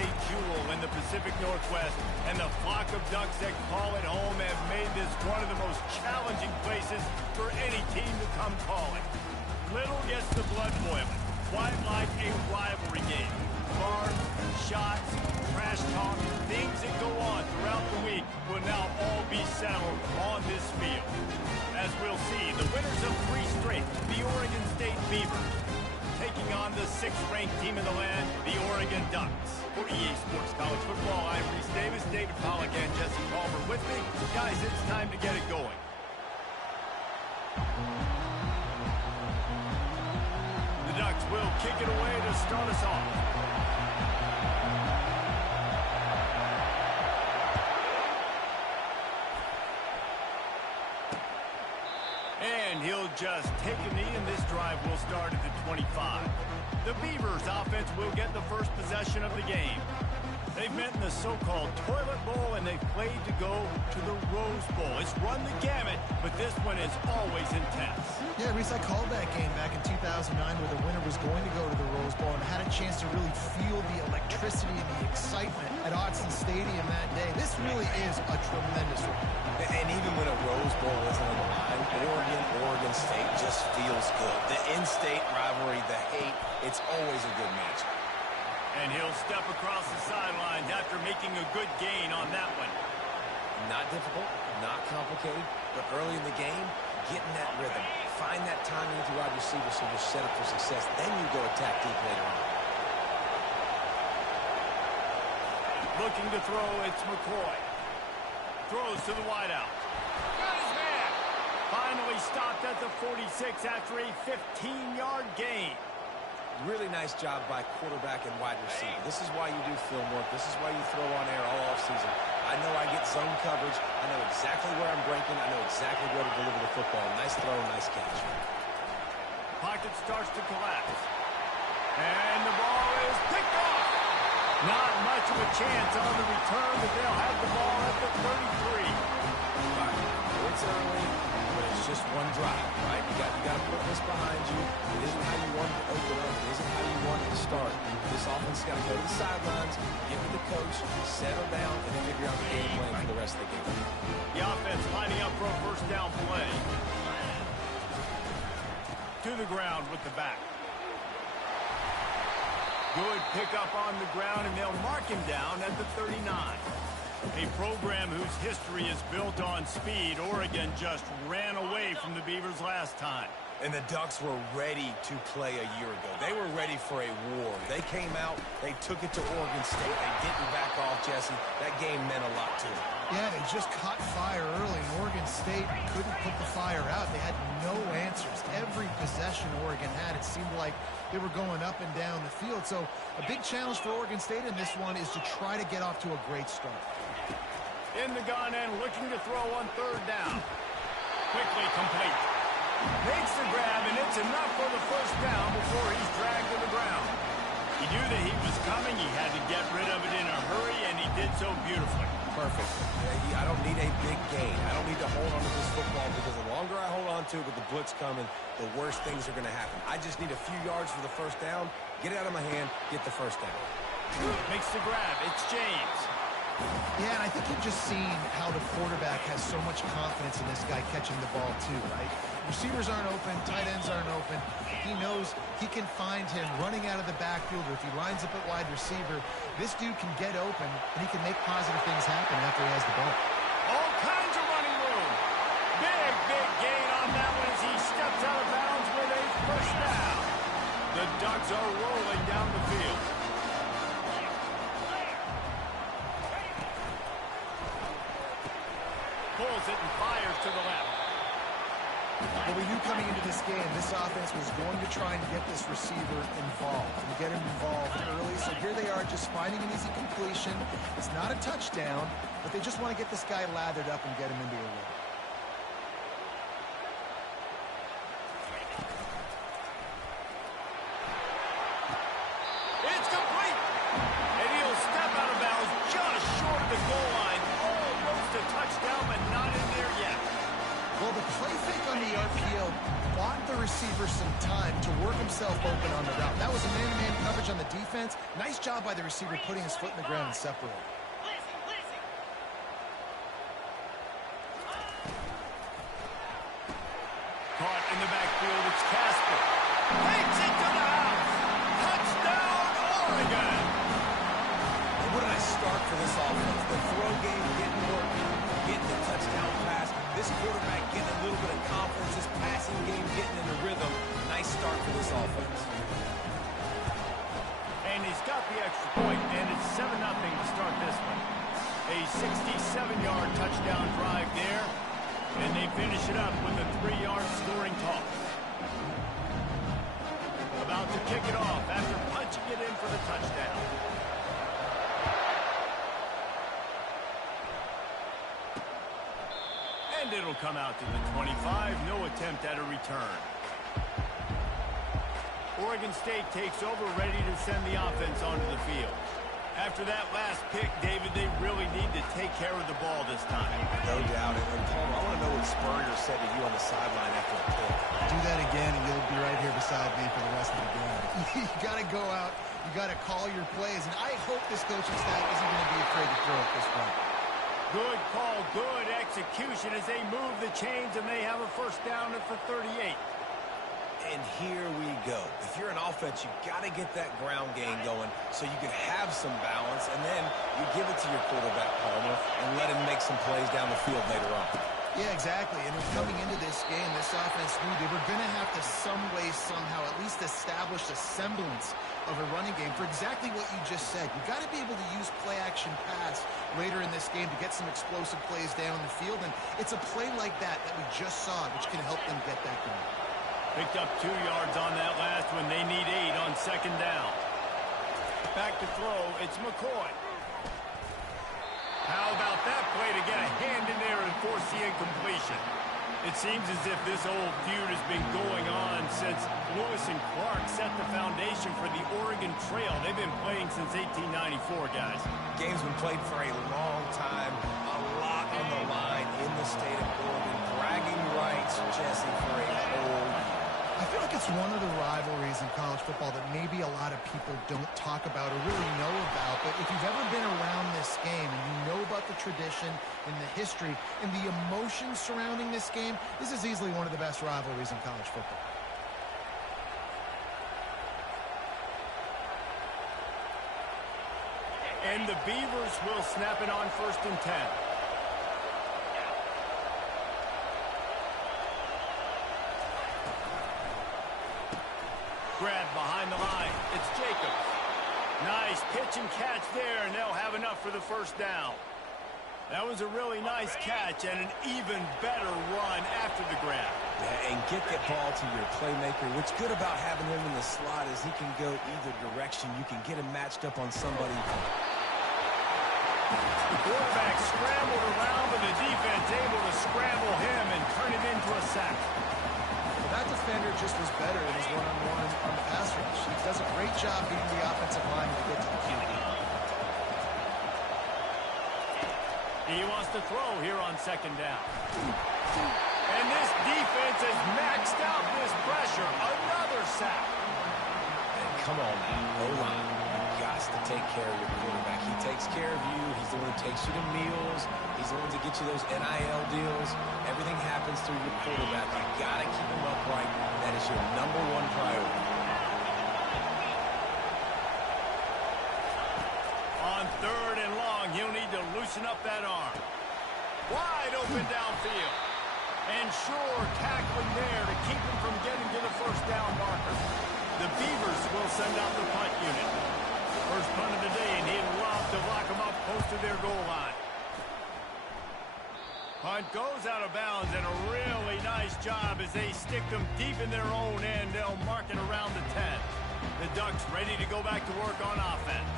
a jewel in the Pacific Northwest, and the flock of Ducks that call it home have made this one of the most challenging places for any team to come calling. Little gets the blood boiling, quite like a rivalry game. Bars, shots, trash talk, things that go on throughout the week will now all be settled on this field. As we'll see, the winners of 3 straight, the Oregon State Beavers, taking on the 6th-ranked team in the land, the Oregon Ducks. For EA Sports College Football, I'm Reese Davis, David Pollack, and Jesse Palmer with me. Guys, it's time to get it going. The Ducks will kick it away to start us off. And he'll just take a knee, and this drive will start at the 25. The Beavers offense will get the first possession of the game. They've met in the so-called Toilet Bowl, and they've played to go to the Rose Bowl. It's run the gamut, but this one is always intense. Yeah, Reese, I called that game back in 2009 where the winner was going to go to the Rose Bowl and had a chance to really feel the electricity and the excitement at Autzen Stadium that day. This really is a tremendous one. And even when a Rose Bowl isn't on the line, Oregon State just feels good. The in-state rivalry, the hate, it's always a good match. And he'll step across the sidelines after making a good gain on that one. Not difficult, not complicated, but early in the game, getting that rhythm. Find that timing with your wide receiver so you're set up for success. Then you go attack deep later on. Looking to throw, it's McCoy. Throws to the wideout. Got his man. Finally stopped at the 46 after a 15-yard gain. Really nice job by quarterback and wide receiver. This is why you do film work. This is why you throw on air all offseason. I know I get zone coverage. I know exactly where I'm breaking. I know exactly where to deliver the football. Nice throw, nice catch. Pocket starts to collapse. And the ball is picked off. Not much of a chance on the return, but they'll have the ball at the 33. Right. It's early, but it's just one drive, right? You got to put this behind you. It isn't how you want it to open up. It isn't how you want it to start. This offense got to go to the sidelines, get with the coach, settle down, and figure out the game plan for the rest of the game. The offense lining up for a first down play. To the ground with the back. Good pickup on the ground, and they'll mark him down at the 39. A program whose history is built on speed. Oregon just ran away from the Beavers last time. And the Ducks were ready to play a year ago. They were ready for a war. They came out, they took it to Oregon State. They didn't back off, Jesse. That game meant a lot to them. Yeah, they just caught fire early. Oregon State couldn't put the fire out. They had no answers. Every possession Oregon had, it seemed like they were going up and down the field. So a big challenge for Oregon State in this one is to try to get off to a great start. In the gun and looking to throw on third down. Quickly complete. Makes the grab, and it's enough for the first down before he's dragged to the ground. He knew that he was coming. He had to get rid of it in a hurry, and he did so beautifully. Perfect. I don't need a big gain. I don't need to hold on to this football because the longer I hold on to it with the blitz coming, the worse things are going to happen. I just need a few yards for the first down, get it out of my hand, get the first down. Makes the grab. It's James. Yeah, and I think you've just seen how the quarterback has so much confidence in this guy catching the ball too, right? Receivers aren't open, tight ends aren't open. He knows he can find him running out of the backfield, or if he lines up at wide receiver, this dude can get open, and he can make positive things happen after he has the ball. All kinds of running room. Big gain on that one as he steps out of bounds with a first down. The Ducks are rolling down the field. Pulls it and fires to the left. Well, we knew coming into this game, this offense was going to try and get this receiver involved and get him involved early. So here they are just finding an easy completion. It's not a touchdown, but they just want to get this guy lathered up and get him into a rhythm. It's complete. And he'll step out of bounds just short of the goal line. Almost a touchdown, but not in there yet. Well, the play fake on the RPO bought the receiver some time to work himself open on the route. That was a man-to-man coverage on the defense. Nice job by the receiver putting his foot in the ground and separating. Caught in the backfield, it's Casper. Takes it to the house. Touchdown, Oregon. What did I start for this offense? The throw game getting working, getting the touchdown pass. This quarterback getting a little bit of confidence. This passing game getting in the rhythm. Nice start for this offense. And he's got the extra point, and it's 7-0 to start this one. A 67-yard touchdown drive there, and they finish it up with a 3-yard scoring toss. About to kick it off after punching it in for the touchdown. And it'll come out to the 25. No attempt at a return. Oregon State takes over, ready to send the offense onto the field. After that last pick, David, they really need to take care of the ball this time. No doubt. And Palmer, I want to know what Spurrier said to you on the sideline after the pick. Do that again, and you'll be right here beside me for the rest of the game. You got to go out. You got to call your plays. And I hope this coaching staff isn't going to be afraid to throw at this point. Good call, good execution as they move the chains, and they have a first down at the 38. And here we go. If you're an offense, you got to get that ground game going so you can have some balance, and then you give it to your quarterback, Palmer, and let him make some plays down the field later on. Yeah, exactly. And coming into this game, this offense knew they were going to have to some way, somehow, at least establish a semblance of a running game for exactly what you just said. You got to be able to use play-action pass later in this game to get some explosive plays down the field, and it's a play like that that we just saw, which can help them get that going. Picked up 2 yards on that last one. They need 8 on second down. Back to throw. It's McCoy. How about that play to get a hand in there and force the incompletion? It seems as if this old feud has been going on since Lewis and Clark set the foundation for the Oregon Trail. They've been playing since 1894, guys. Game's been played for a long time. A lot on the line in the state of Oregon. Bragging rights, Jesse, for a whole year. I feel like it's one of the rivalries in college football that maybe a lot of people don't talk about or really know about. But if you've ever been around this game and you know about the tradition and the history and the emotion surrounding this game, this is easily one of the best rivalries in college football. And the Beavers will snap it on 1st and 10. Grab behind the line. It's Jacobs. Nice pitch and catch there, and they'll have enough for the first down. That was a really nice catch and an even better run after the grab. Yeah, and get that ball to your playmaker. What's good about having him in the slot is he can go either direction. You can get him matched up on somebody. The quarterback scrambled around, but the defense able to scramble him and turn it into a sack. That defender just was better in his one-on-one on the pass rush. He does a great job beating the offensive line to get to the QB. He wants to throw here on second down. And this defense has maxed out this pressure. Another sack. And come on now, O-line. You got to take care of your quarterback. He takes care of you. He's the one who takes you to meals. He's the one to get you those NIL deals. Everything happens through your quarterback. You got to keep him upright. That is your #1 priority. On 3rd and long, he'll need to loosen up that arm. Wide open downfield. And sure, tackling there to keep him from getting to the first down marker. The Beavers will send out the punt unit. First punt of the day, and he'd love to lock them up close to their goal line. Punt goes out of bounds, and a really nice job as they stick them deep in their own end. They'll mark it around the 10. The Ducks ready to go back to work on offense.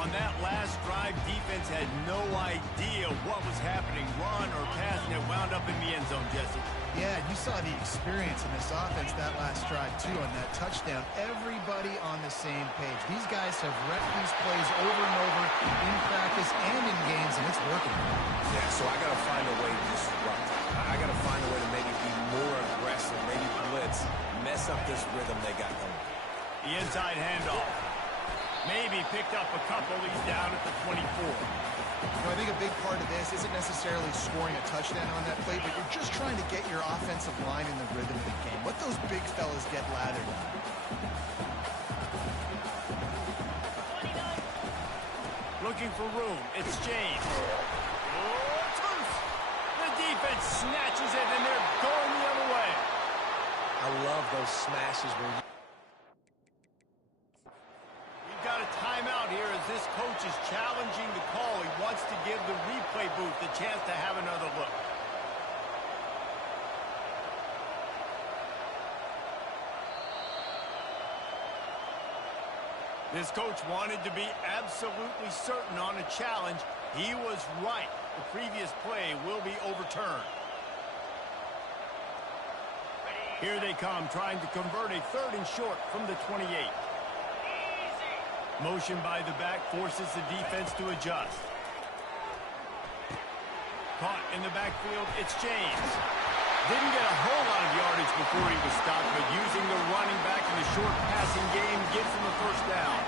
On that last drive, defense had no idea what was happening, run or pass, and it wound up in the end zone, Jesse. Yeah, you saw the experience in this offense that last drive, too, on that touchdown. Everybody on the same page. These guys have repped these plays over and over in practice and in games, and it's working. Yeah, so I got to find a way to disrupt it. I got to find a way to maybe or maybe blitz mess up this rhythm they got going. The inside handoff. Maybe picked up a couple. He's down at the 24. I think a big part of this isn't necessarily scoring a touchdown on that play, but you're just trying to get your offensive line in the rhythm of the game. Let those big fellas get lathered up. Looking for room. It's James. Oh, Truth. The defense snatches it, and they're going the other way. I love those smashes where you... We've got a timeout here as this coach is challenging the call. He wants to give the replay booth the chance to have another look. This coach wanted to be absolutely certain on a challenge. He was right. The previous play will be overturned. Here they come, trying to convert a 3rd and short from the 28. Motion by the back forces the defense to adjust. Caught in the backfield, it's James. Didn't get a whole lot of yardage before he was stopped, but using the running back in the short passing game gives him a 1st down.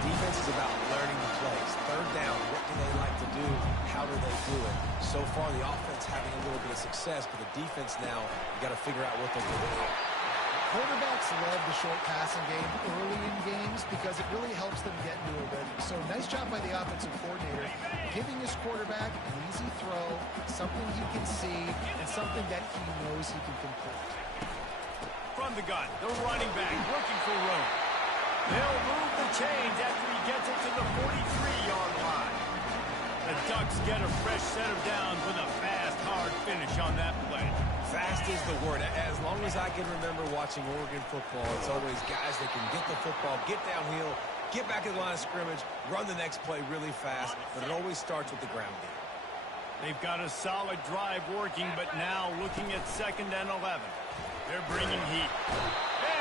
Defense is about learning the plays. 3rd down, what do they like to do? How do they do it? So far, the offense having a little bit of success, but the defense now, you got to figure out what they're doing. Quarterbacks love the short passing game early in games because it really helps them get into a rhythm. So nice job by the offensive coordinator, giving his quarterback an easy throw, something he can see, and something that he knows he can complete. From the gun, the running back looking for room. They'll move the chains after he gets it to the 43-yard line. The Ducks get a fresh set of downs with a fast, hard finish on that play. Fast is the word. As long as I can remember watching Oregon football, it's always guys that can get the football, get downhill, get back in the line of scrimmage, run the next play really fast, but it always starts with the ground game. They've got a solid drive working, but now looking at 2nd and 11. They're bringing heat.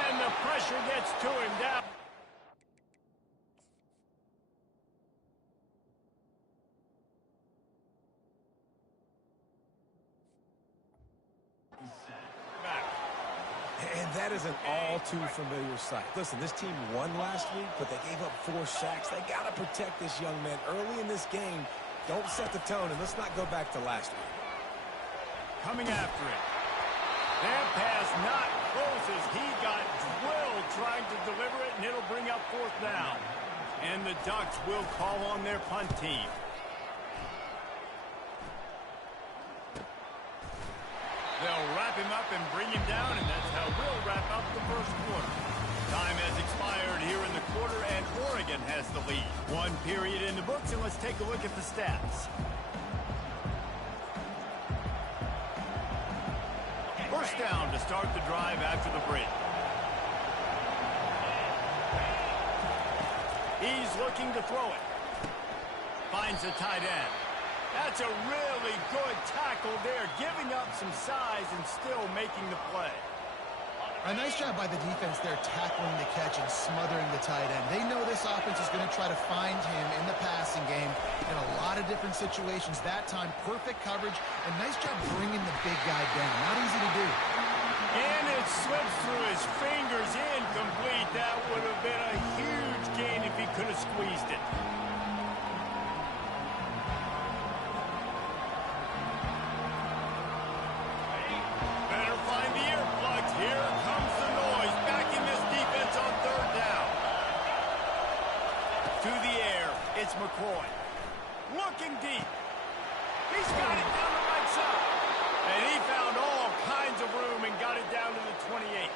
And the pressure gets to him down. And that is an all-too-familiar sight. Listen, this team won last week, but they gave up 4 sacks. They got to protect this young man early in this game. Don't set the tone, and let's not go back to last week. Coming after it. That pass not close as he got drilled trying to deliver it, and it'll bring up 4th down. And the Ducks will call on their punt team. They'll wrap him up and bring him down, and that's how we'll wrap up the 1st quarter. Time has expired here in the quarter, and Oregon has the lead. 1 period in the books, and let's take a look at the stats. 1st down to start the drive after the break. He's looking to throw it. Finds a tight end. That's a really good tackle there, giving up some size and still making the play. A nice job by the defense there, tackling the catch and smothering the tight end. They know this offense is going to try to find him in the passing game in a lot of different situations. That time, perfect coverage, and nice job bringing the big guy down. Not easy to do. And it slips through his fingers, incomplete. That would have been a huge gain if he could have squeezed it. It's McCoy. Looking deep. He's got it down the right side. And he found all kinds of room and got it down to the 28.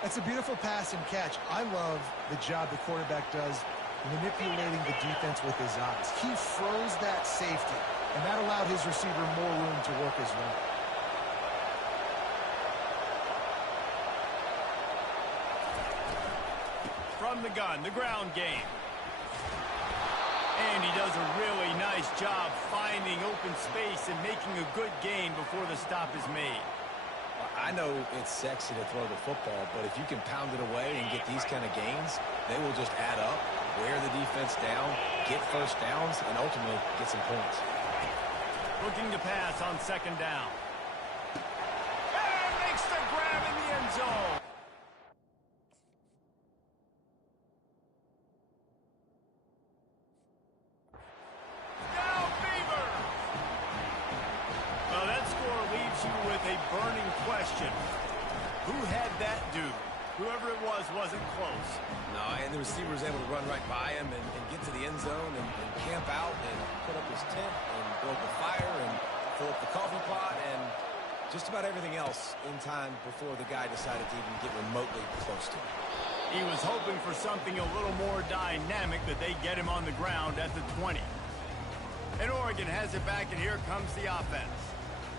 That's a beautiful pass and catch. I love the job the quarterback does manipulating the defense with his eyes. He froze that safety, and that allowed his receiver more room to work his route. From the gun, the ground game. And he does a really nice job finding open space and making a good gain before the stop is made. I know it's sexy to throw the football, but if you can pound it away and get these kind of gains, they will just add up, wear the defense down, get 1st downs, and ultimately get some points. Looking to pass on 2nd down. And makes the zone. Down Beaver! Well, that score leaves you with a burning question. Who had that dude? Whoever it was wasn't close. No, and the receiver was able to run right by him and get to the end zone and camp out and put up his tent and build the fire and fill up the coffee pot and just about everything else in time before the guy decided to even get remotely close to him. He was hoping for something a little more dynamic, that they get him on the ground at the 20. And Oregon has it back, and here comes the offense.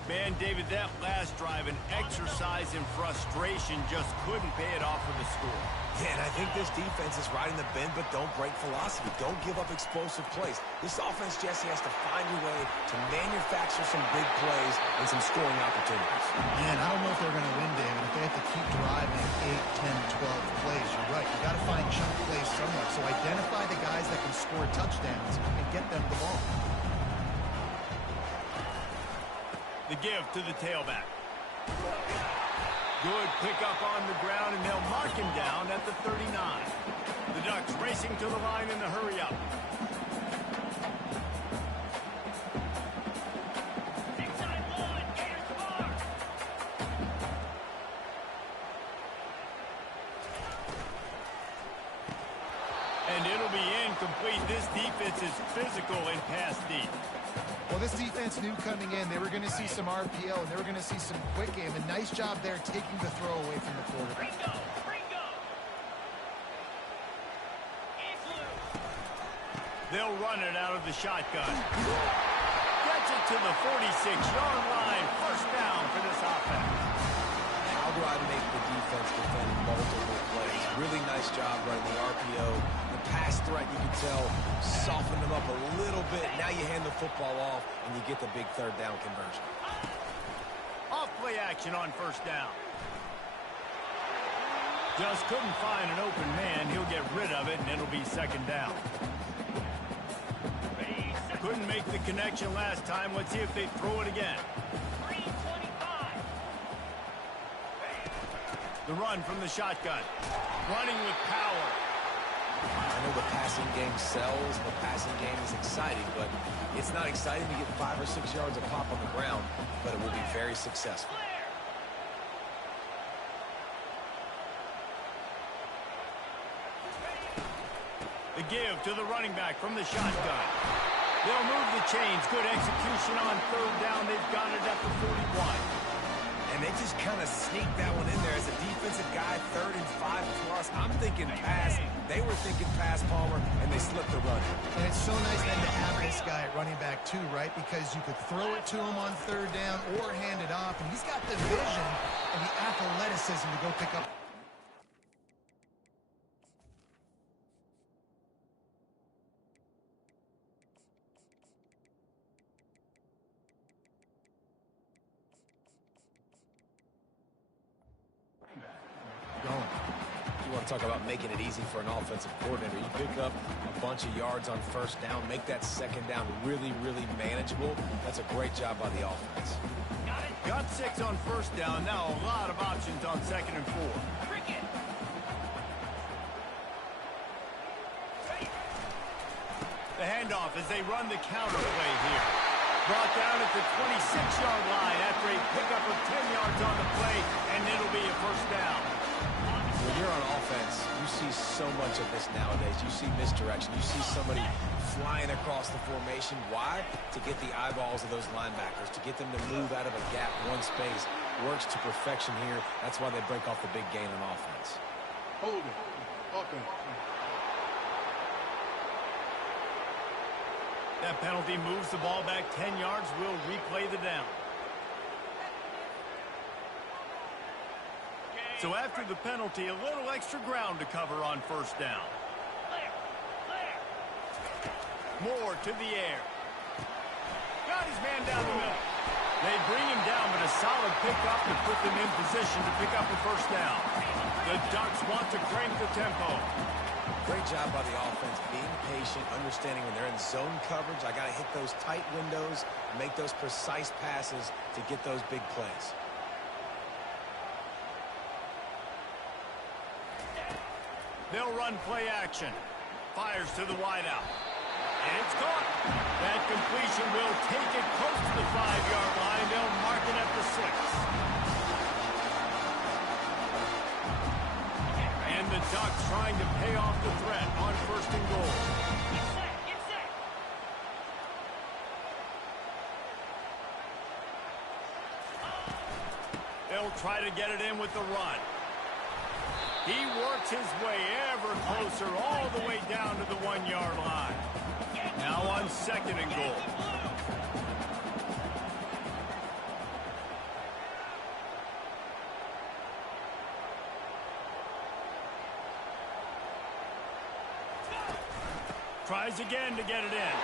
Man, David, that last drive, an exercise in frustration, just couldn't pay it off with a score. Yeah, and I think this defense is riding the bend, but don't break philosophy. Don't give up explosive plays. This offense, Jesse, has to find a way to manufacture some big plays and some scoring opportunities. Man, I don't know if they're going to win, David. If they have to keep driving 8, 10, 12 plays, you're right. You got to find chunk plays somewhere. So identify the guys that can score touchdowns and get them the ball. The give to the tailback. Good pickup on the ground, and they'll mark him down at the 39. The Ducks racing to the line in the hurry-up. And it'll be incomplete. This defense is physical and pass deep. Well, this defense knew coming in they were going to see some RPO and they were going to see some quick game. A nice job there taking the throw away from the quarterback. They'll run it out of the shotgun. Gets it to the 46-yard line. First down for this offense. How do I make the defense defend multiple plays? Really nice job running the RPO. The pass threat, you can tell, softened them up a little bit. Now you hand the football off, and you get the big third down conversion. Off play action on first down. Just couldn't find an open man. He'll get rid of it, and it'll be second down. Couldn't make the connection last time. Let's see if they throw it again. The run from the shotgun. Running with power. I know the passing game sells, the passing game is exciting, but it's not exciting to get 5 or 6 yards of pop on the ground, but it will be very successful. The give to the running back from the shotgun. They'll move the chains. Good execution on third down. They've got it at the 41. And they just kind of sneaked that one in there as a defensive guy, 3rd and 5 plus. I'm thinking pass. They were thinking pass, Palmer, and they slipped the run. And it's so nice then to have this guy at running back too, right? Because you could throw it to him on third down or hand it off. And he's got the vision and the athleticism to go pick up. You want to talk about making it easy for an offensive coordinator. You pick up a bunch of yards on first down, make that second down really, really manageable. That's a great job by the offense. Got 6 on first down. Now a lot of options on 2nd and 4. The handoff as they run the counter play here. Brought down at the 26-yard line after a pickup of 10 yards on the play, and it'll be a first down. When you're on offense, you see so much of this nowadays. You see misdirection. You see somebody flying across the formation. Why? To get the eyeballs of those linebackers, to get them to move out of a gap one space. Works to perfection here. That's why they break off the big gain on offense. Hold it. Offense. That penalty moves the ball back 10 yards. We'll replay the down. So after the penalty, a little extra ground to cover on first down. Moore to the air. Got his man down the middle. They bring him down, but a solid pickup to put them in position to pick up a first down. The Ducks want to crank the tempo. Great job by the offense, being patient, understanding when they're in zone coverage, I got to hit those tight windows, make those precise passes to get those big plays. They'll run play action. Fires to the wideout. And it's caught. That completion will take it close to the 5-yard line. They'll mark it at the 6. And the Ducks trying to pay off the threat on 1st and goal. Get set. They'll try to get it in with the run. He works his way ever closer all the way down to the 1-yard line. Now on 2nd and goal. Tries again to get it in.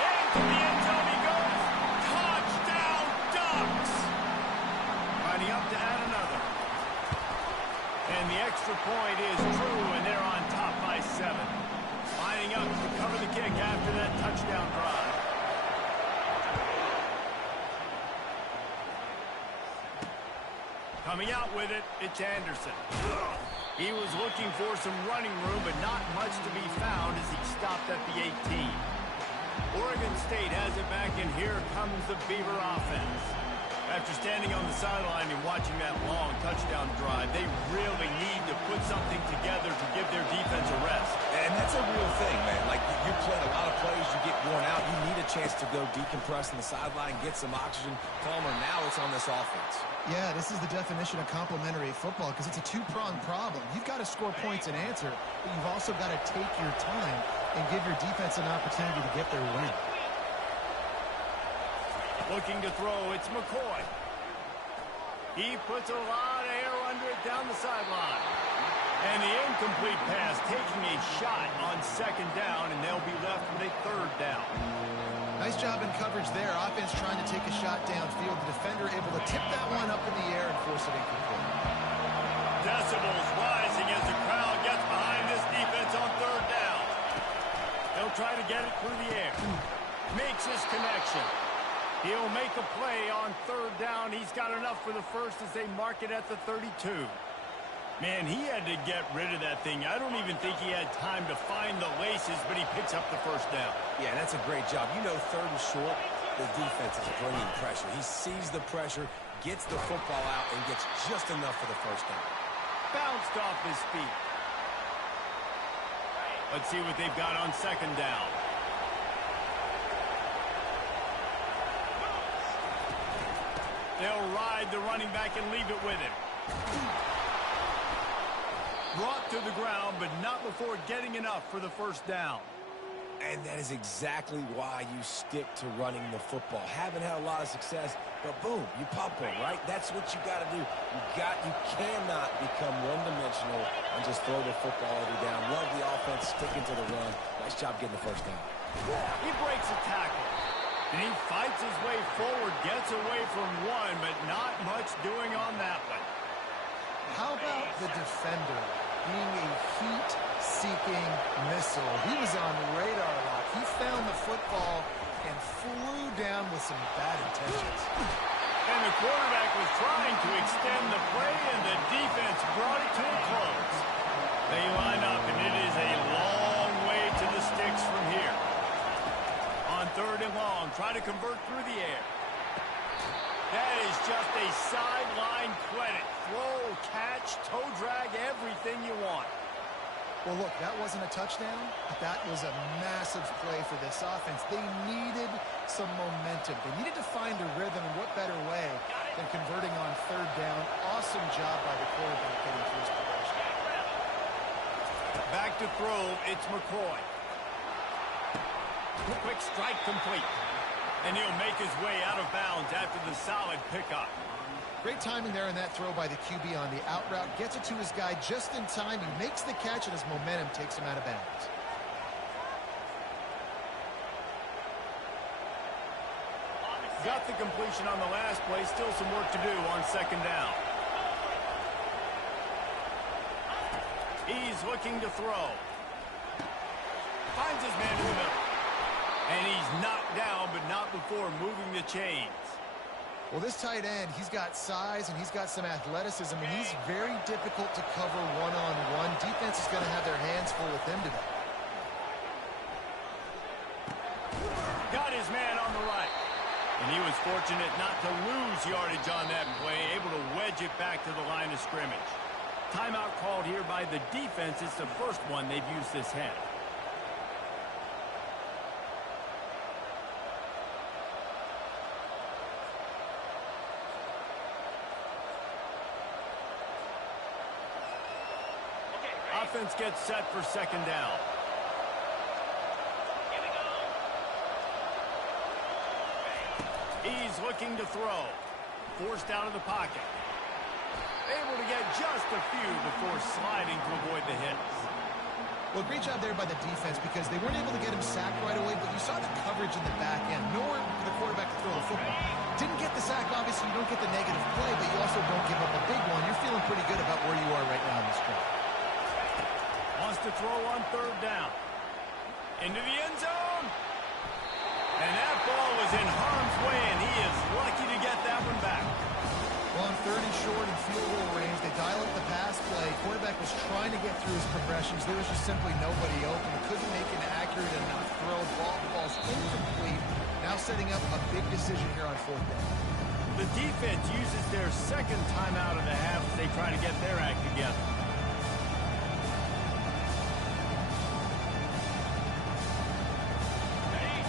Into the end zone he goes. Touchdown, Ducks! Lining up to add another. And the extra point is true, and they're on top by 7. Lining up to cover the kick after that touchdown drive. Coming out with it, it's Anderson. He was looking for some running room, but not much to be found as he stopped at the 18. Oregon State has it back, and here comes the Beaver offense. After standing on the sideline and watching that long touchdown drive, they really need to put something together to give their defense a rest. And that's a real thing, man. Like, you're playing a lot of plays, you get worn out. You need a chance to go decompress on the sideline, get some oxygen. Calmer. Now it's on this offense. Yeah, this is the definition of complementary football because it's a two-pronged problem. You've got to score points and answer, but you've also got to take your time and give your defense an opportunity to get their win. Looking to throw, it's McCoy. He puts a lot of air under it down the sideline. And the incomplete pass taking a shot on 2nd down, and they'll be left with a 3rd down. Nice job in coverage there. Offense trying to take a shot downfield. The defender able to tip that one up in the air and force it incomplete. Decibels rising as the crowd gets behind this defense on 3rd down. They'll try to get it through the air. Makes his connection. He'll make a play on 3rd down. He's got enough for the first as they mark it at the 32. Man, he had to get rid of that thing. I don't even think he had time to find the laces, but he picks up the 1st down. Yeah, that's a great job. You know, 3rd and short, the defense is bringing pressure. He sees the pressure, gets the football out, and gets just enough for the 1st down. Bounced off his feet. Let's see what they've got on 2nd down. They'll ride the running back and leave it with him. Brought to the ground, but not before getting enough for the 1st down. And that is exactly why you stick to running the football. Haven't had a lot of success, but boom, you pop one, right? That's what you got to do. You cannot become one-dimensional and just throw the football every down. Love the offense sticking to the run. Nice job getting the 1st down. He breaks a tackle. And he fights his way forward, gets away from one, but not much doing on that one. How about the defender being a heat-seeking missile? He was on radar lock. He found the football and flew down with some bad intentions. And the quarterback was trying to extend the play, and the defense brought it to a close. They line up, and it is a long way to the sticks from here. On 3rd and long, try to convert through the air. That is just a sideline credit. Throw, catch, toe drag, everything you want. Well, look, that wasn't a touchdown, but that was a massive play for this offense. They needed some momentum. They needed to find a rhythm, and what better way than converting on 3rd down. Awesome job by the quarterback getting through his progression. Back to throw, it's McCoy. Quick strike complete. And he'll make his way out of bounds after the solid pickup. Great timing there in that throw by the QB on the out route. Gets it to his guy just in time. He makes the catch, and his momentum takes him out of bounds. Got the completion on the last play. Still some work to do on 2nd down. He's looking to throw. Finds his man in the middle. And he's knocked down, but not before moving the chains. Well, this tight end, he's got size and he's got some athleticism, and he's very difficult to cover one-on-one. Defense defense is going to have their hands full with him today. Got his man on the right. And he was fortunate not to lose yardage on that play, able to wedge it back to the line of scrimmage. Timeout called here by the defense. It's the first one they've used this half. Offense gets set for second down. Here we go. He's looking to throw. Forced out of the pocket. Able to get just a few before sliding to avoid the hits. Well, great job there by the defense because they weren't able to get him sacked right away, but you saw the coverage in the back end. Nowhere for the quarterback to throw the football. Didn't get the sack, obviously. You don't get the negative play, but you also don't give up a big one. You're feeling pretty good about where you are right now in this drive. Wants to throw on third down. Into the end zone. And that ball was in harm's way, and he is lucky to get that one back. Well, on third and short and field goal range, they dial up the pass play. Quarterback was trying to get through his progressions. There was just simply nobody open. Couldn't make an accurate enough throw. Ball's incomplete. Now setting up a big decision here on fourth down. The defense uses their second timeout of the half as they try to get their act together.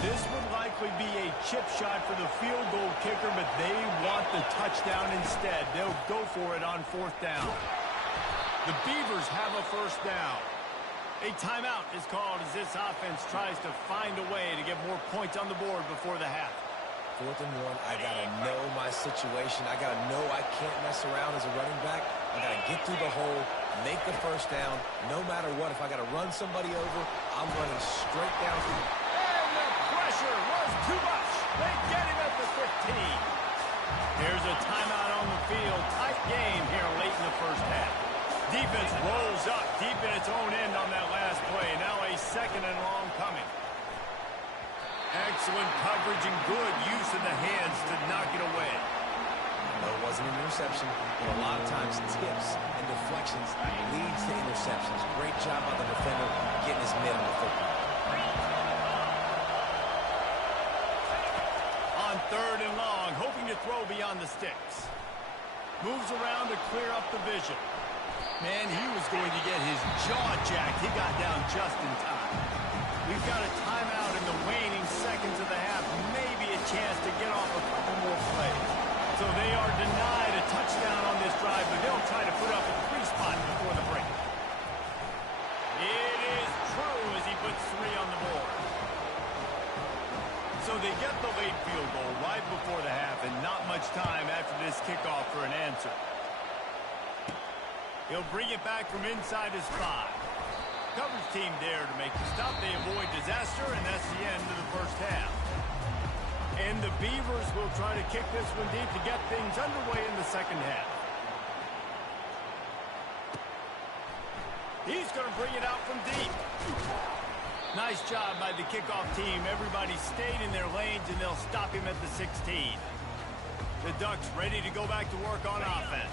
This would likely be a chip shot for the field goal kicker, but they want the touchdown instead. They'll go for it on fourth down. The Beavers have a first down. A timeout is called as this offense tries to find a way to get more points on the board before the half. 4th and 1, I got to know my situation. I got to know I can't mess around as a running back. I got to get through the hole, make the first down. No matter what, if I got to run somebody over, I'm running straight down through. Pressure was too much. They get him at the 15. Here's a timeout on the field. Tight game here late in the first half. Defense rolls up deep in its own end on that last play. Now a second and long coming. Excellent coverage and good use of the hands to knock it away. No, it wasn't an interception, but a lot of times tips and deflections leads to interceptions. Great job by the defender getting his mitt on the football. On third and long, hoping to throw beyond the sticks. Moves around to clear up the vision. Man, he was going to get his jaw jacked. He got down just in time. We've got a timeout in the waning seconds of the half. Maybe a chance to get off a couple more plays. So they are denied a touchdown on this drive, but they'll try to put up a 3-spot before the break. It is true as he puts 3 on the board. So they get the late field goal right before the half, and not much time after this kickoff for an answer. He'll bring it back from inside his 5. Coverage team there to make the stop. They avoid disaster, and that's the end of the first half. And the Beavers will try to kick this one deep to get things underway in the second half. He's going to bring it out from deep. Nice job by the kickoff team. Everybody stayed in their lanes, and they'll stop him at the 16. The Ducks ready to go back to work on offense.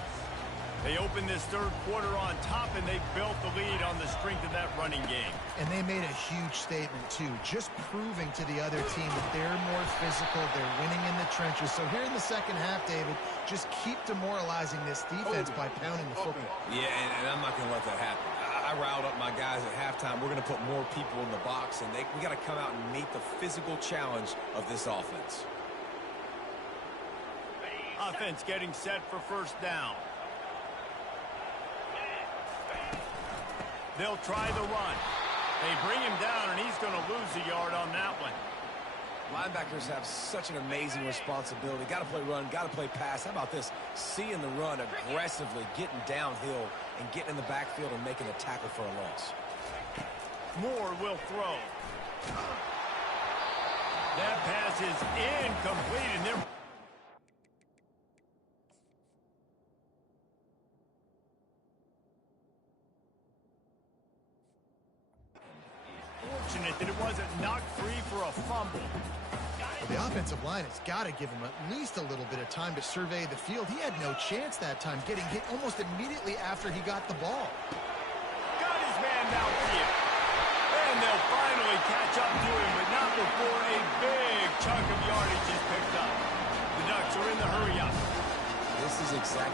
They opened this third quarter on top, and they built the lead on the strength of that running game. And they made a huge statement, too, just proving to the other team that they're more physical, they're winning in the trenches. So here in the second half, David, just keep demoralizing this defense by pounding the football. Yeah, and I'm not going to let that happen. I riled up my guys at halftime. We're going to put more people in the box, and we got to come out and meet the physical challenge of this offense. Offense getting set for first down. They'll try the run. They bring him down, and he's going to lose a yard on that one. Linebackers have such an amazing responsibility. Got to play run, got to play pass. How about this? Seeing the run aggressively, getting downhill, and getting in the backfield and making a tackle for a loss. Moore will throw. That pass is incomplete, and they're... fortunate that it wasn't knocked free for a fumble. Well, the offensive line has got to give him at least a little bit of time to survey the field. He had no chance that time, getting hit almost immediately after he got the ball. Got his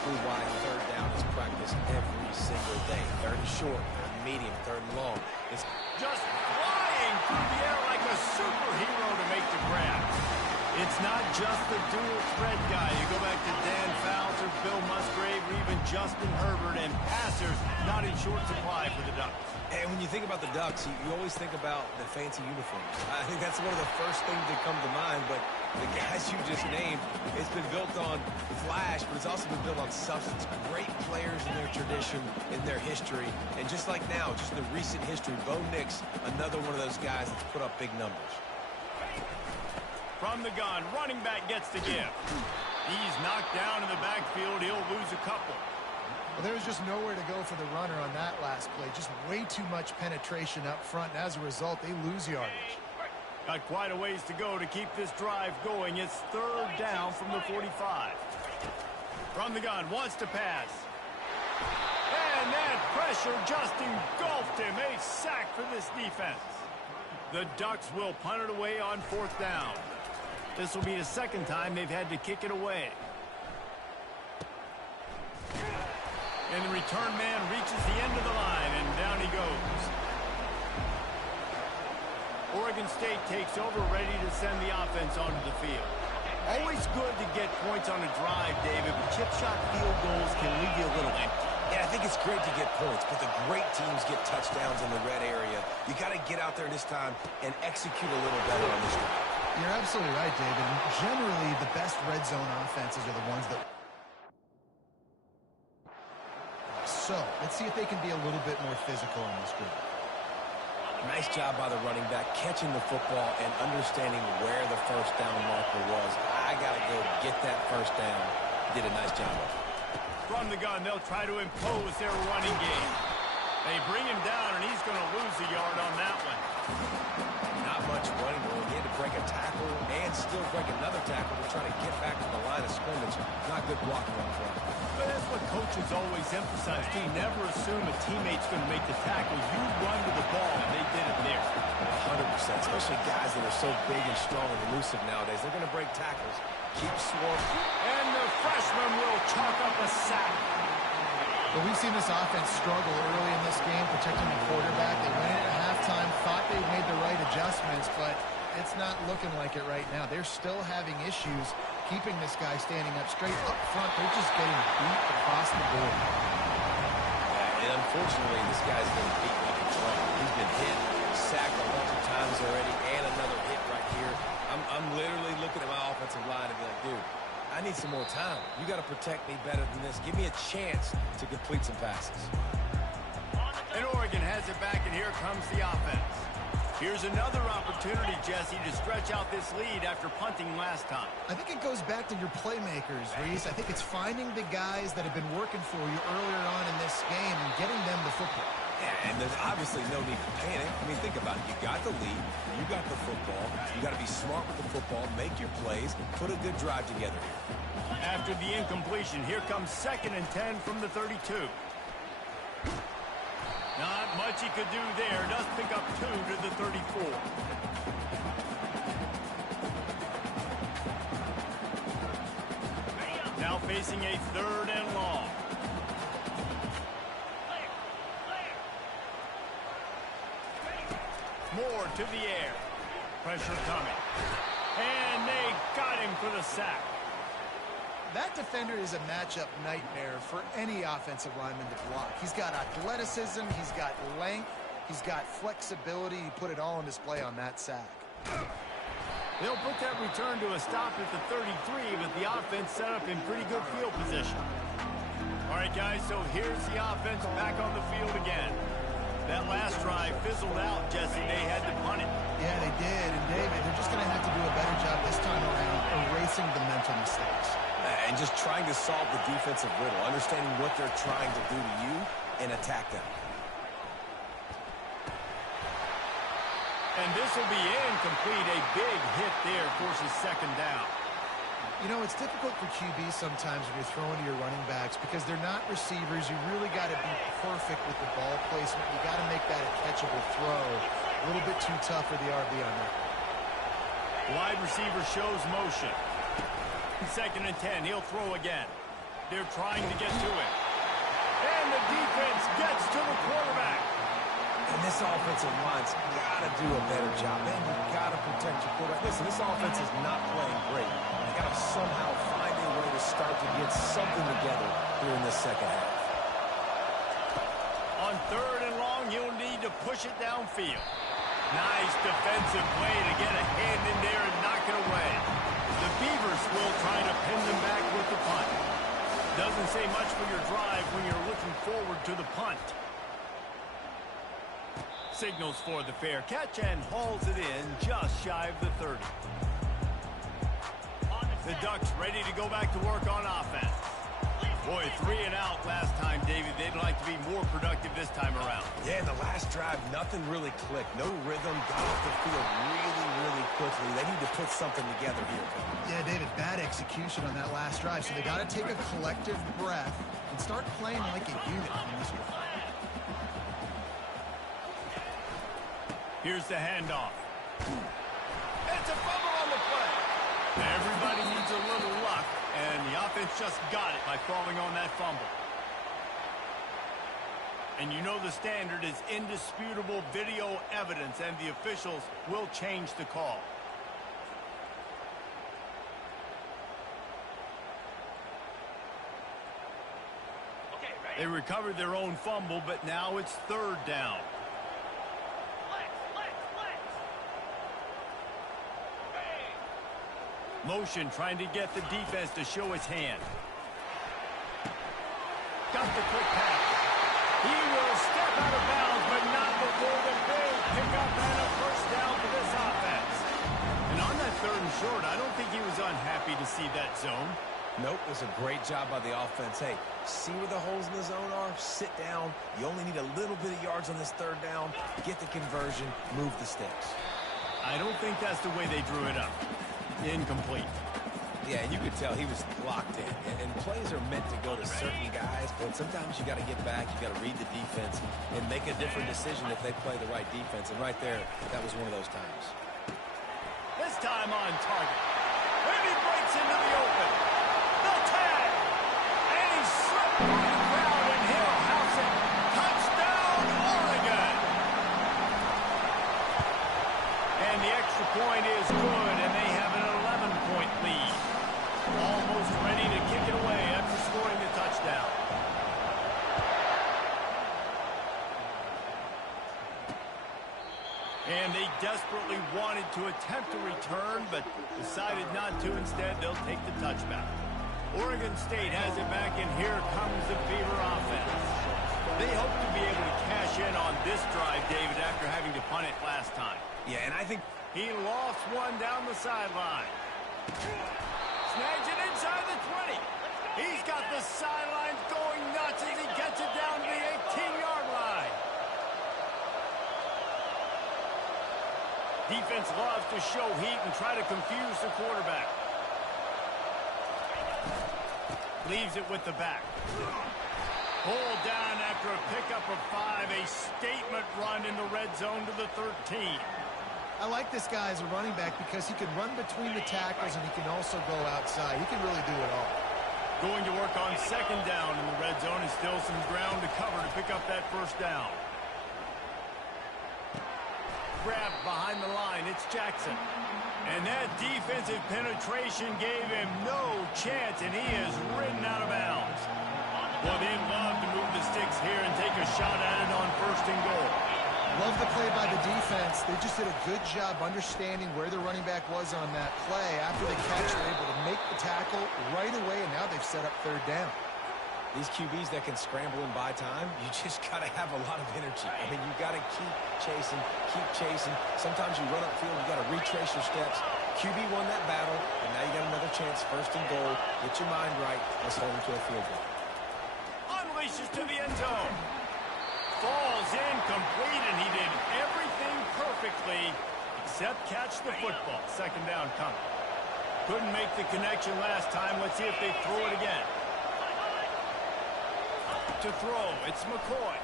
exactly why third down is practiced every single day. Third and short, third and medium, third and long. It's Just flying through the air like a superhero to make the grab. It's not just the dual threat guy. You go back to Dan Fouts or Bill Musgrave or even Justin Herbert, and passers not in short supply for the Ducks. And when you think about the Ducks, you always think about the fancy uniforms. I think that's one of the first things that come to mind, but the guys you just named, it's been built on flash, but it's also been built on substance. Great players in their tradition, in their history, and just like now, just in the recent history, Bo Nix, another one of those guys that's put up big numbers. From the gun, running back gets the give. He's knocked down in the backfield. He'll lose a couple. Well, there was just nowhere to go for the runner on that last play. Just way too much penetration up front, and as a result, they lose yardage. Got quite a ways to go to keep this drive going. It's third down from the 45. From the gun, wants to pass. And that pressure just engulfed him. A sack for this defense. The Ducks will punt it away on fourth down. This will be the second time they've had to kick it away. And the return man reaches the end of the line, and down he goes. Oregon State takes over, ready to send the offense onto the field. Always good to get points on a drive, David, but chip shot field goals can leave you a little empty. Yeah, I think it's great to get points, but the great teams get touchdowns in the red area. You got to get out there this time and execute a little better on this drive. You're absolutely right, David. Generally, the best red zone offenses are the ones that... So, let's see if they can be a little bit more physical in this group. Nice job by the running back, catching the football and understanding where the first down marker was. I got to go get that first down. Did a nice job of it. From the gun, they'll try to impose their running game. They bring him down, and he's going to lose a yard on that one. Not much running room. He had to break a tackle and still break another tackle to try to get back to the line of scrimmage. Not good blocking up front. But that's what coaches always emphasize, too. Never assume a teammate's going to make the tackle. You run to the ball, and they did it there. 100%, especially guys that are so big and strong and elusive nowadays. They're going to break tackles. Keep swarming. And the freshman will chalk up a sack. But we've seen this offense struggle early in this game, protecting the quarterback. They went in at halftime, thought they made the right adjustments, but it's not looking like it right now. They're still having issues keeping this guy standing up straight up front. They're just getting beat across the board. Yeah, and unfortunately, this guy's been beat like a drum. He's been hit, sacked a bunch of times already, and another hit right here. I'm literally looking at my offensive line and be like, dude, I need some more time. You got to protect me better than this. Give me a chance to complete some passes. And Oregon has it back, and here comes the offense. Here's another opportunity, Jesse, to stretch out this lead after punting last time. I think it goes back to your playmakers, Reese. I think it's finding the guys that have been working for you earlier on in this game and getting them the football. Yeah, and there's obviously no need to panic. I mean, think about it. You got the lead. You got the football. You got to be smart with the football, make your plays, put a good drive together here. After the incompletion, here comes 2nd and 10 from the 32. Not much he could do there. Does pick up 2 to the 34. Now facing a 3rd and long. Moore to the air. Pressure coming. And they got him for the sack. That defender is a matchup nightmare for any offensive lineman to block. He's got athleticism, he's got length, he's got flexibility. He put it all on display on that sack. They'll put that return to a stop at the 33, but the offense set up in pretty good field position. All right, guys, so here's the offense back on the field again. That last drive fizzled out, Jesse. They had to punt it. Yeah, they did. And, David, they're just going to have to do a better job this time around erasing the mental mistakes. And just trying to solve the defensive riddle, understanding what they're trying to do to you and attack them. And this will be incomplete. A big hit there forces 2nd down. You know, it's difficult for QB sometimes when you're throwing to your running backs because they're not receivers. You really got to be perfect with the ball placement. You got to make that a catchable throw. A little bit too tough for the RB on that. Wide receiver shows motion. 2nd and 10. He'll throw again. They're trying to get to it. And the defense gets to the quarterback. And this offensive line's got to do a better job. Man, you've got to protect your quarterback. Listen, this offense is not playing great. They got to somehow find a way to start to get something together here in this second half. On 3rd and long, he'll need to push it downfield. Nice defensive play to get a hand in there and knock it away. The Beavers will try to pin them back with the punt. Doesn't say much for your drive when you're looking forward to the punt. Signals for the fair catch and hauls it in just shy of the 30. The Ducks ready to go back to work on offense. Boy, 3 and out last time, David. They'd like to be more productive this time around. Yeah, in the last drive, nothing really clicked. No rhythm, got off the field really quickly. They need to put something together here. Yeah, David, bad execution on that last drive. So they got to take a collective breath and start playing like a unit on this one. Here's the handoff. It's a fumble on the play. Everybody needs a little luck, and the offense just got it by falling on that fumble. And you know the standard is indisputable video evidence, and the officials will change the call. Okay, ready? They recovered their own fumble, but now it's 3rd down. Motion trying to get the defense to show his hand. Got the quick pass. He will step out of bounds, but not before the big pickup and a 1st down for this offense. And on that 3rd and short, I don't think he was unhappy to see that zone. Nope, it was a great job by the offense. Hey, see where the holes in the zone are? Sit down. You only need a little bit of yards on this 3rd down. Get the conversion. Move the sticks. I don't think that's the way they drew it up. Incomplete. Yeah, and you could tell he was locked in. And plays are meant to go to certain guys, but sometimes you got to get back, you got to read the defense, and make a different decision if they play the right defense. And right there, that was one of those times. This time on target. And he breaks into the open. The tag. And he's slipped by the crowd, and he'll house it. Touchdown, Oregon. And the extra point is good, and they have an 11-point lead. Almost ready to kick it away after scoring the touchdown. And they desperately wanted to attempt a return, but decided not to. Instead, they'll take the touchback. Oregon State has it back, and here comes the Beaver offense. They hope to be able to cash in on this drive, David, after having to punt it last time. Yeah, and I think he lost one down the sideline. Snags it inside the 20. He's got the sidelines going nuts as he gets it down to the 18-yard line. Defense loves to show heat and try to confuse the quarterback. Leaves it with the back. Pulled down after a pickup of 5. A statement run in the red zone to the 13. I like this guy as a running back because he can run between the tackles and he can also go outside. He can really do it all. Going to work on 2nd down in the red zone, and still some ground to cover to pick up that 1st down. Grabbed behind the line, it's Jackson. And that defensive penetration gave him no chance, and he is ridden out of bounds. Well, they'd love to move the sticks here and take a shot at it on 1st and goal. Love the play by the defense. They just did a good job understanding where the running back was on that play. After the catch, they're able to make the tackle right away, and now they've set up 3rd down. these QBs that can scramble and buy time, you just got to have a lot of energy. I mean, you got to keep chasing, keep chasing. Sometimes you run upfield, you got to retrace your steps. QB won that battle, and now you got another chance, 1st and goal. Get your mind right. Let's hold him to a field goal. Unleashes to the end zone. Falls incomplete, and he did everything perfectly except catch the football. 2nd down coming. Couldn't make the connection last time. Let's see if they throw it again. To throw, it's McCoy.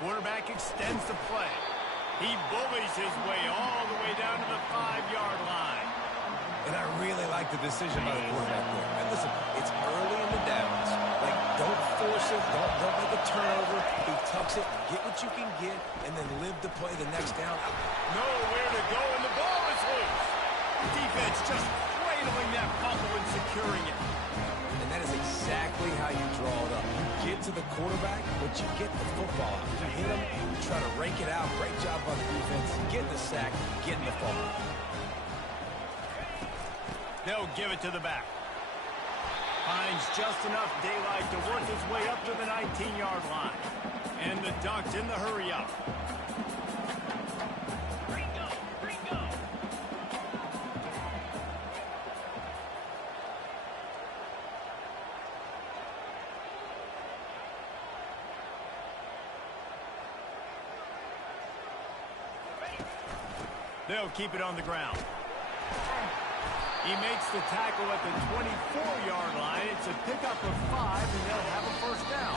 Quarterback extends the play. He bullies his way all the way down to the 5-yard line. And I really like the decision by the quarterback there. And listen, it's early in the downs. Like, don't force it. Don't make a turnover. He tucks it, get what you can get, and then live to play the next down. Nowhere to go, and the ball is loose. The defense just cradling that fumble and securing it. And that is exactly how you draw it up. You get to the quarterback, but you get the football out. You hit him, you try to rake it out. Great job by the defense. Getting the sack, getting the fumble. They'll give it to the back. Finds just enough daylight to work his way up to the 19-yard line. And the Ducks in the hurry-up. They'll keep it on the ground. He makes the tackle at the 24-yard line. It's a pickup of 5, and they'll have a first down.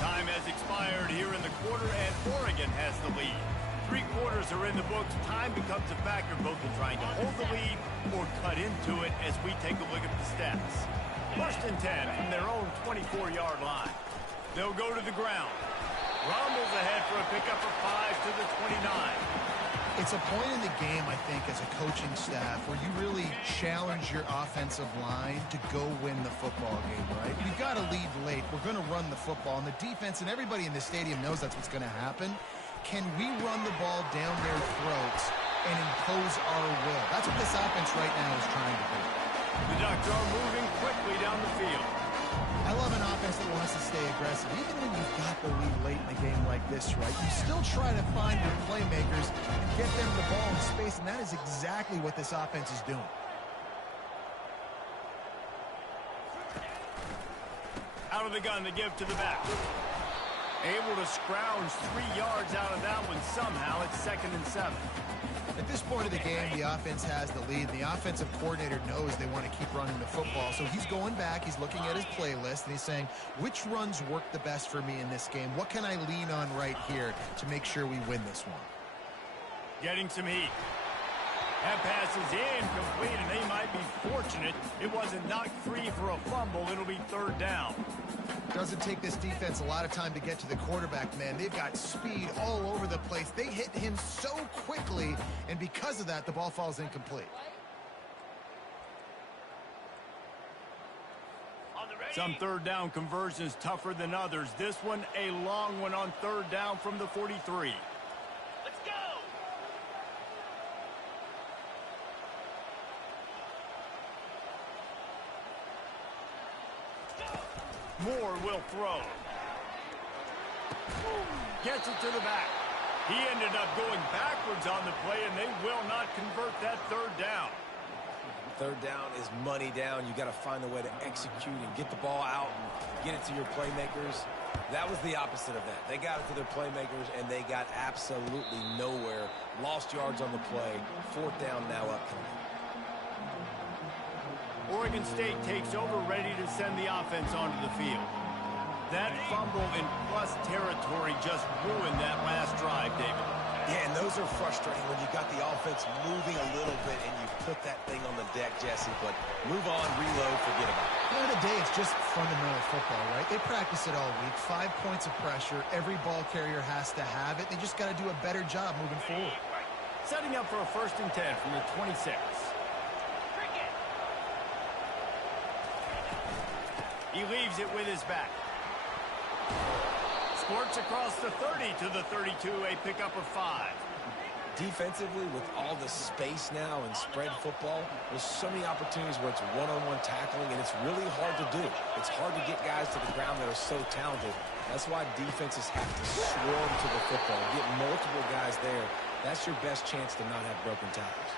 Time has expired here in the quarter, and Oregon has the lead. 3 quarters are in the books. Time becomes a factor both in trying to hold the lead or cut into it as we take a look at the stats. First and 10 from their own 24-yard line. They'll go to the ground. Rumbles ahead for a pickup of 5 to the 29. It's a point in the game, I think, as a coaching staff where you really challenge your offensive line to go win the football game, right? We've got to lead late. We're going to run the football, and the defense and everybody in the stadium knows that's what's going to happen. Can we run the ball down their throats and impose our will? That's what this offense right now is trying to do. The Ducks are moving quickly down the field. I love an offense that wants to stay aggressive. Even when you've got the lead late in a game like this, right, you still try to find your playmakers and get them the ball in space, and that is exactly what this offense is doing. Out of the gun, they give to the back. Able to scrounge 3 yards out of that one somehow. It's 2nd and 7. At this point of the game, the offense has the lead. The offensive coordinator knows they want to keep running the football. So he's going back, he's looking at his playlist, and he's saying, which runs work the best for me in this game? What can I lean on right here to make sure we win this one? Getting some heat. That pass is incomplete, and they might be fortunate it wasn't knocked free for a fumble. It'll be 3rd down. Doesn't take this defense a lot of time to get to the quarterback, man. They've got speed all over the place. They hit him so quickly, and because of that, the ball falls incomplete. Some 3rd down conversions tougher than others. This one, a long one on 3rd down from the 43. Let's go! Moore will throw. Gets it to the back. He ended up going backwards on the play, and they will not convert that 3rd down. 3rd down is money down. You got to find a way to execute and get the ball out and get it to your playmakers. That was the opposite of that. They got it to their playmakers, and they got absolutely nowhere. Lost yards on the play. 4th down now upcoming. Oregon State takes over, ready to send the offense onto the field. That fumble in plus territory just ruined that last drive, David. Yeah, and those are frustrating when you got the offense moving a little bit and you put that thing on the deck, Jesse. But move on, reload, forget about it. At the end of the day, it's just fundamental football, right? They practice it all week. 5 points of pressure. Every ball carrier has to have it. They just got to do a better job moving forward. Setting up for a 1st and 10 from the 26. He leaves it with his back. Squirts across the 30 to the 32, a pickup of 5. Defensively, with all the space now and spread football, there's so many opportunities where it's one-on-one tackling, and it's really hard to do. It's hard to get guys to the ground that are so talented. That's why defenses have to swarm to the football, get multiple guys there. That's your best chance to not have broken tackles.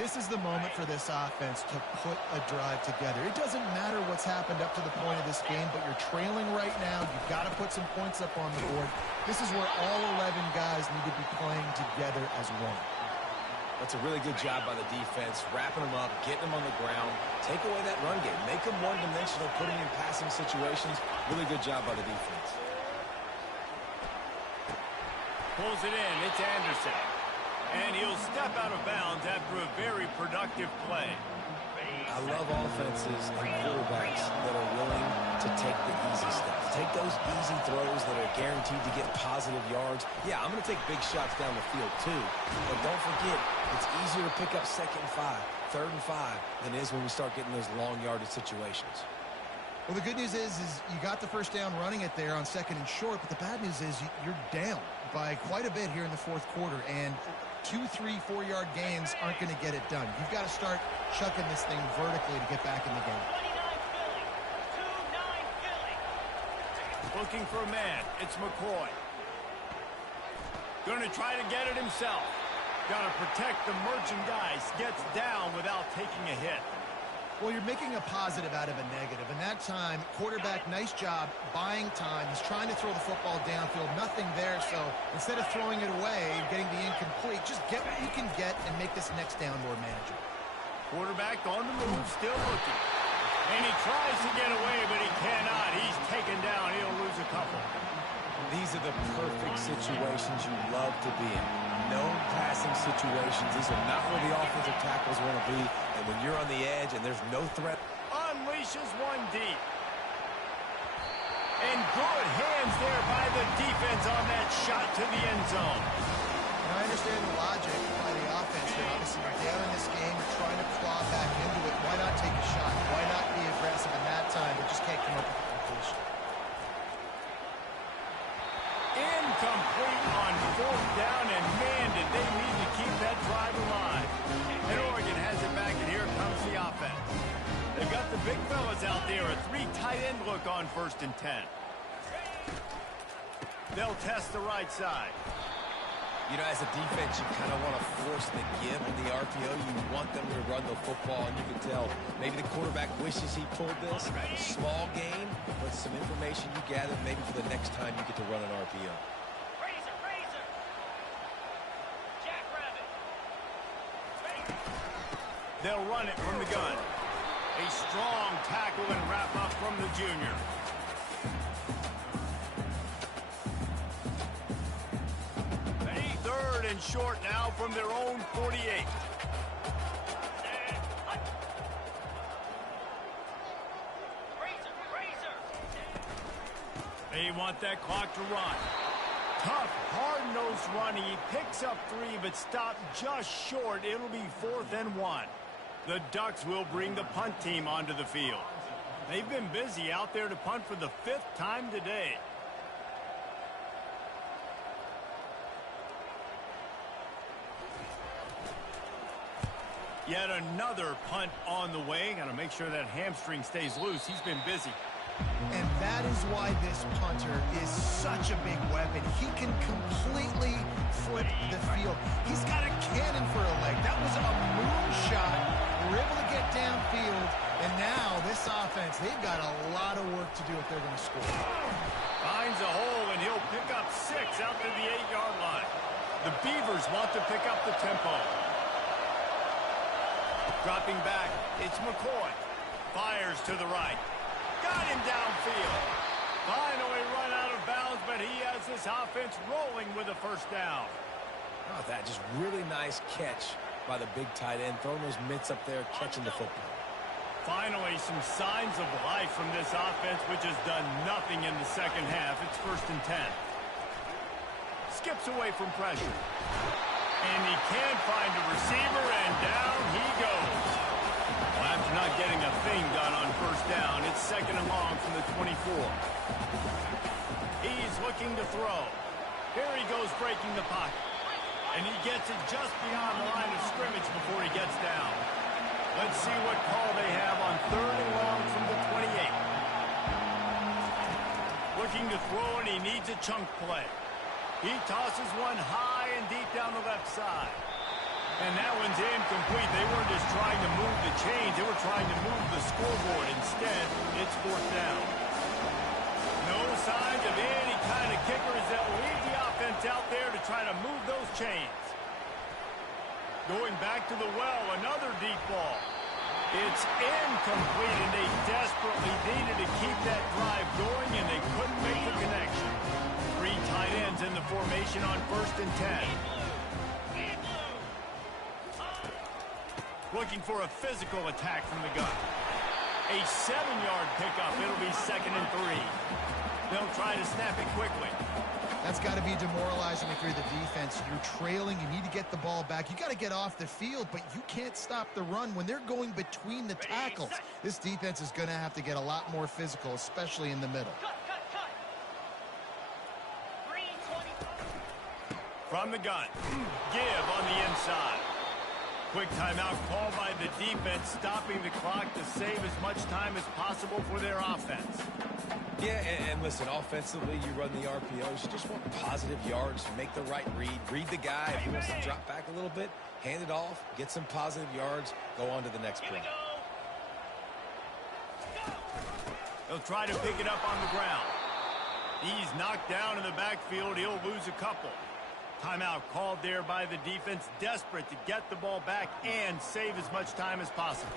This is the moment for this offense to put a drive together. It doesn't matter what's happened up to the point of this game, but you're trailing right now. You've got to put some points up on the board. This is where all 11 guys need to be playing together as one. That's a really good job by the defense, wrapping them up, getting them on the ground, take away that run game, make them one-dimensional, putting in passing situations. Really good job by the defense. Pulls it in. It's Anderson. And he'll step out of bounds after a very productive play. I love offenses and quarterbacks that are willing to take the easy stuff. Take those easy throws that are guaranteed to get positive yards. Yeah, I'm going to take big shots down the field too. But don't forget, it's easier to pick up 2nd and 5, 3rd and 5 than it is when we start getting those long yardage situations. Well, the good news is you got the first down running it there on 2nd and short, but the bad news is you're down by quite a bit here in the 4th quarter, and 2, 3, 4-yard gains aren't going to get it done. You've got to start chucking this thing vertically to get back in the game. 29 Philly. 2-9 Philly. Looking for a man. It's McCoy. Going to try to get it himself. Got to protect the merchandise. Gets down without taking a hit. Well, you're making a positive out of a negative. And that time, quarterback, nice job buying time. He's trying to throw the football downfield. Nothing there. So instead of throwing it away, getting the incomplete, just get what you can get and make this next down more manageable. Quarterback on the move, still looking. And he tries to get away, but he cannot. He's taken down. He'll lose a couple. These are the perfect situations you love to be in. No passing situations. These are not where the offensive tackles want to be. And when you're on the edge and there's no threat. Unleashes one deep. And good hands there by the defense on that shot to the end zone. And I understand the logic by the offense. They're obviously down in this game. They're trying to claw back into it. Why not take a shot? Why not be aggressive in that time? They just can't come up with the completion. Incomplete on 4th down, and man, did they need to keep that drive alive. And Oregon has it back, and here comes the offense. They've got the big fellas out there, a 3 tight end look on 1st and 10. They'll test the right side. You know, as a defense, you kind of want to force the give in the RPO. You want them to run the football, and you can tell maybe the quarterback wishes he pulled this. Small gain, but some information you gather maybe for the next time you get to run an RPO. Razor. Jackrabbit. They'll run it from the gun. A strong tackle and wrap up from the junior. Third and short now from their own 48. Razor. They want that clock to run. Tough, hard-nosed running. He picks up 3, but stopped just short. It'll be 4th and 1. The Ducks will bring the punt team onto the field. They've been busy out there to punt for the 5th time today. Yet another punt on the way. Got to make sure that hamstring stays loose. He's been busy. And that is why this punter is such a big weapon. He can completely flip the field. He's got a cannon for a leg. That was a moonshot. We're able to get downfield. And now this offense, they've got a lot of work to do if they're going to score. Finds a hole, and he'll pick up 6 out to the 8-yard line. The Beavers want to pick up the tempo. Dropping back, it's McCoy. Fires to the right. Got him downfield. Finally run out of bounds, but he has this offense rolling with a 1st down. Oh, that just really nice catch by the big tight end. Throwing those mitts up there, catching the football. Finally, some signs of life from this offense, which has done nothing in the 2nd half. It's 1st and 10. Skips away from pressure. And he can't find a receiver, and down he goes. Well, after not getting a thing done on 1st down, it's 2nd and long from the 24. He's looking to throw. Here he goes breaking the pocket. And he gets it just beyond the line of scrimmage before he gets down. Let's see what call they have on 3rd and long from the 28. Looking to throw, and he needs a chunk play. He tosses one high and deep down the left side. And that one's incomplete. They weren't just trying to move the chains. They were trying to move the scoreboard. Instead, it's 4th down. No signs of any kind of kickers that lead the offense out there to try to move those chains. Going back to the well, another deep ball. It's incomplete, and they desperately needed to keep that drive going, and they couldn't make the connection. 3 tight ends in the formation on 1st and 10. Looking for a physical attack from the gun. A 7-yard pickup. It'll be 2nd and 3. They'll try to snap it quickly. That's got to be demoralizing if you're the defense. You're trailing. You need to get the ball back. You got to get off the field, but you can't stop the run when they're going between the tackles. This defense is going to have to get a lot more physical, especially in the middle. Cut. 3:20. From the gun. Give on the inside. Quick timeout called by the defense, stopping the clock to save as much time as possible for their offense. Yeah, and listen, offensively, you run the RPOs. You just want positive yards, make the right read. Read the guy. If he wants to drop back a little bit, hand it off, get some positive yards, go on to the next play. He'll try to pick it up on the ground. He's knocked down in the backfield. He'll lose a couple. Timeout called there by the defense, desperate to get the ball back and save as much time as possible.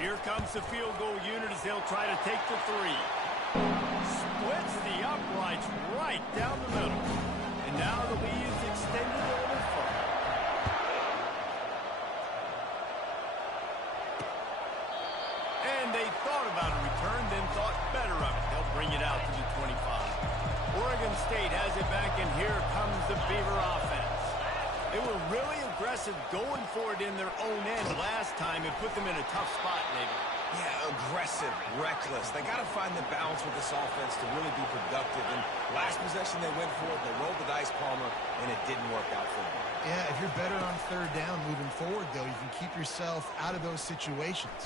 Here comes the field goal unit as they'll try to take the 3. Splits the uprights right down the middle. And now the lead is extended a little further. And they thought about a return, then thought better of it. They'll bring it out to the 25. Oregon State has it back, and here comes the Beaver offense. They were really aggressive going for it in their own end last time. It put them in a tough spot, David. Yeah, aggressive, reckless. They got to find the balance with this offense to really be productive. And last possession they went for it, they rolled the dice, Palmer, and it didn't work out for them. Yeah, if you're better on 3rd down moving forward, though, you can keep yourself out of those situations.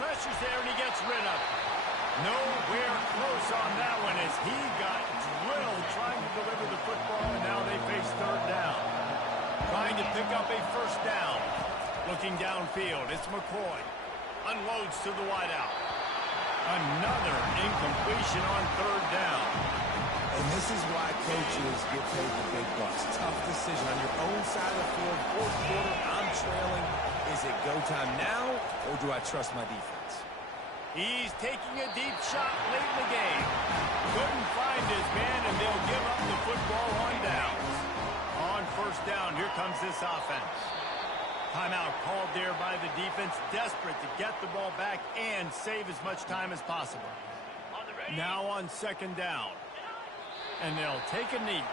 Pressure's there, and he gets rid of it. Nowhere close on that one as he got drilled trying to deliver the football, and now they face 3rd down. Trying to pick up a 1st down. Looking downfield, it's McCoy. Unloads to the wideout. Another incompletion on 3rd down. And this is why coaches get paid the big bucks. Tough decision on your own side of the field. 4th quarter, I'm trailing. Is it go time now, or do I trust my defense? He's taking a deep shot late in the game. Couldn't find his man, and they'll give up the football on downs. On 1st down, here comes this offense. Timeout called there by the defense, desperate to get the ball back and save as much time as possible. Now on 2nd down. And they'll take a knee.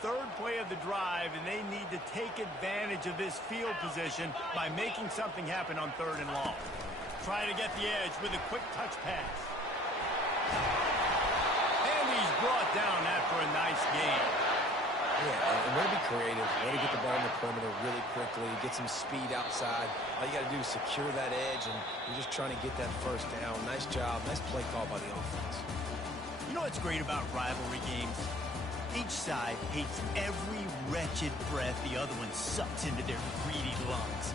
Third play of the drive, and they need to take advantage of this field position by making something happen on 3rd and long. Trying to get the edge with a quick touch pass. And he's brought down after a nice gain. Yeah, and way to be creative, way to get the ball in the perimeter really quickly, get some speed outside. All you got to do is secure that edge, and you're just trying to get that 1st down. Nice job, nice play call by the offense. You know what's great about rivalry games? Each side hates every wretched breath the other one sucks into their greedy lungs.